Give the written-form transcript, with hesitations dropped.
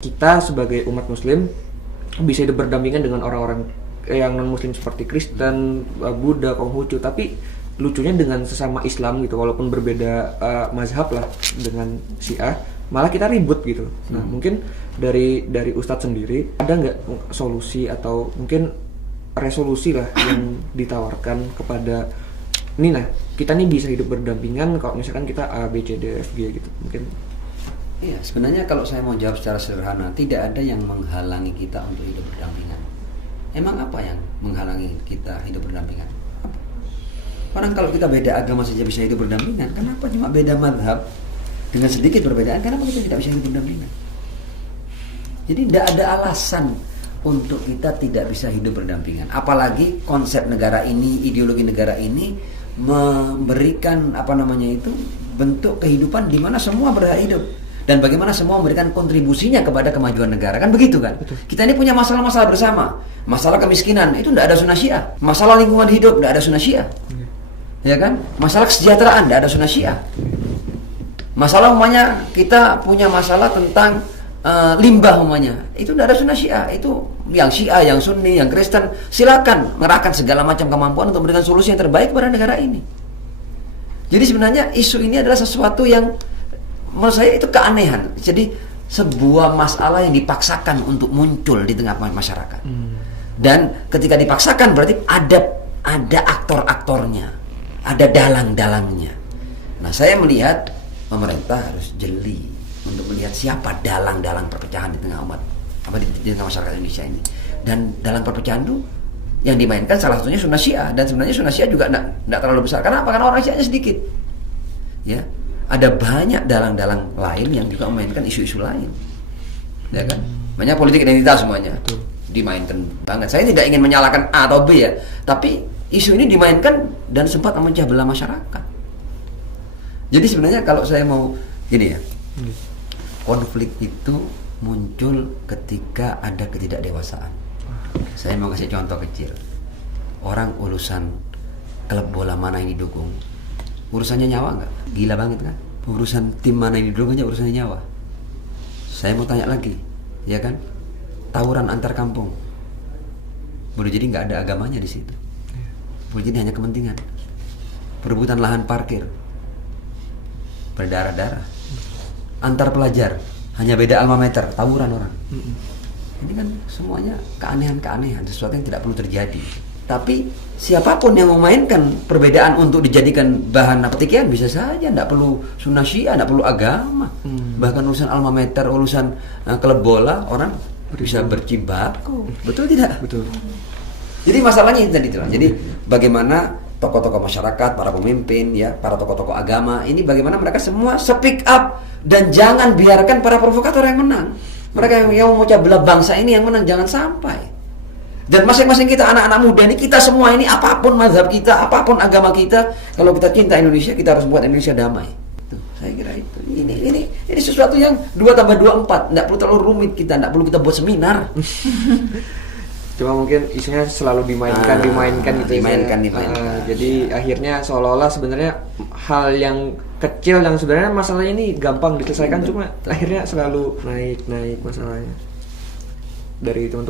kita sebagai umat muslim bisa hidup berdampingan dengan orang-orang yang non muslim seperti Kristen, Buddha, Konghucu, tapi lucunya dengan sesama Islam gitu, walaupun berbeda mazhab lah dengan Syiah, malah kita ribut gitu. Nah, mungkin dari Ustadz sendiri ada nggak solusi atau mungkin resolusi lah yang ditawarkan kepada ini, nah kita nih bisa hidup berdampingan kalau misalkan kita A, B, C, D, F, G gitu mungkin. Iya, sebenarnya kalau saya mau jawab secara sederhana, tidak ada yang menghalangi kita untuk hidup berdampingan. Emang apa yang menghalangi kita hidup berdampingan? Orang kalau kita beda agama saja bisa hidup berdampingan, kenapa cuma beda madhab dengan sedikit perbedaan, kenapa kita tidak bisa hidup berdampingan? Jadi tidak ada alasan untuk kita tidak bisa hidup berdampingan. Apalagi konsep negara ini, ideologi negara ini memberikan bentuk kehidupan di mana semua berhak hidup. Dan bagaimana semua memberikan kontribusinya kepada kemajuan negara, kan begitu kan? Betul. Kita ini punya masalah-masalah bersama. Masalah kemiskinan itu tidak ada sunnah Syiah. Masalah lingkungan hidup tidak ada sunnah Syiah. Ya kan? Masalah kesejahteraan tidak ada sunnah Syiah. Masalah umpamanya kita punya masalah tentang limbah umpamanya, itu tidak ada sunnah Syiah. Itu yang Syiah, yang Sunni, yang Kristen, silakan mengerahkan segala macam kemampuan untuk memberikan solusi yang terbaik pada negara ini. Jadi sebenarnya isu ini adalah sesuatu yang menurut saya itu keanehan. Jadi sebuah masalah yang dipaksakan untuk muncul di tengah masyarakat. Dan ketika dipaksakan berarti ada aktor-aktornya, ada dalang-dalangnya. Nah, saya melihat pemerintah harus jeli untuk melihat siapa dalang-dalang perpecahan di tengah di tengah masyarakat Indonesia ini. Dan dalang perpecahan itu yang dimainkan salah satunya sunnah Syiah, dan sebenarnya sunnah Syiah juga tidak terlalu besar. Kenapa? Karena orang Syiahnya sedikit. Ya. Ada banyak dalang-dalang lain yang juga memainkan isu-isu lain, ya kan? Banyak politik identitas semuanya. Betul. Dimainkan banget. Saya tidak ingin menyalahkan A atau B ya, tapi isu ini dimainkan dan sempat memecah belah masyarakat. Jadi sebenarnya kalau saya mau gini ya, konflik itu muncul ketika ada ketidakdewasaan. Saya mau kasih contoh kecil. Orang urusan klub bola mana yang didukung, urusannya nyawa nggak? Gila banget kan? Urusan tim mana yang didukung aja urusannya nyawa. Saya mau tanya lagi, ya kan? Tawuran antar kampung, boleh jadi nggak ada agamanya di situ. Boleh jadi hanya kepentingan. Perebutan lahan parkir, berdarah-darah. Antar pelajar, hanya beda alma mater, tawuran orang. Ini kan semuanya keanehan-keanehan, sesuatu yang tidak perlu terjadi. Tapi siapapun yang memainkan perbedaan untuk dijadikan bahan petikan bisa saja, tidak perlu sunnah Syiah, tidak perlu agama. Bahkan urusan alma mater, urusan klub bola, orang bisa bercibaku. Betul tidak? Betul. Jadi masalahnya itu tadi. Jadi bagaimana tokoh-tokoh masyarakat, para pemimpin, ya, para tokoh-tokoh agama ini bagaimana mereka semua speak up dan jangan biarkan para provokator yang menang. Mereka yang mau memecah belah bangsa ini yang menang, jangan sampai. Dan masing-masing kita anak-anak muda ini, kita semua ini apapun mazhab kita, apapun agama kita, kalau kita cinta Indonesia, kita harus buat Indonesia damai. Tuh, saya kira itu. Ini sesuatu yang 2 tambah 2 4, tidak perlu terlalu rumit kita, tidak perlu kita buat seminar. Cuma mungkin isunya selalu dimainkan gitu. Dimainkan. Jadi akhirnya seolah-olah sebenarnya hal yang kecil yang sebenarnya masalah ini gampang diselesaikan, cuma akhirnya selalu naik masalahnya. Dari teman-teman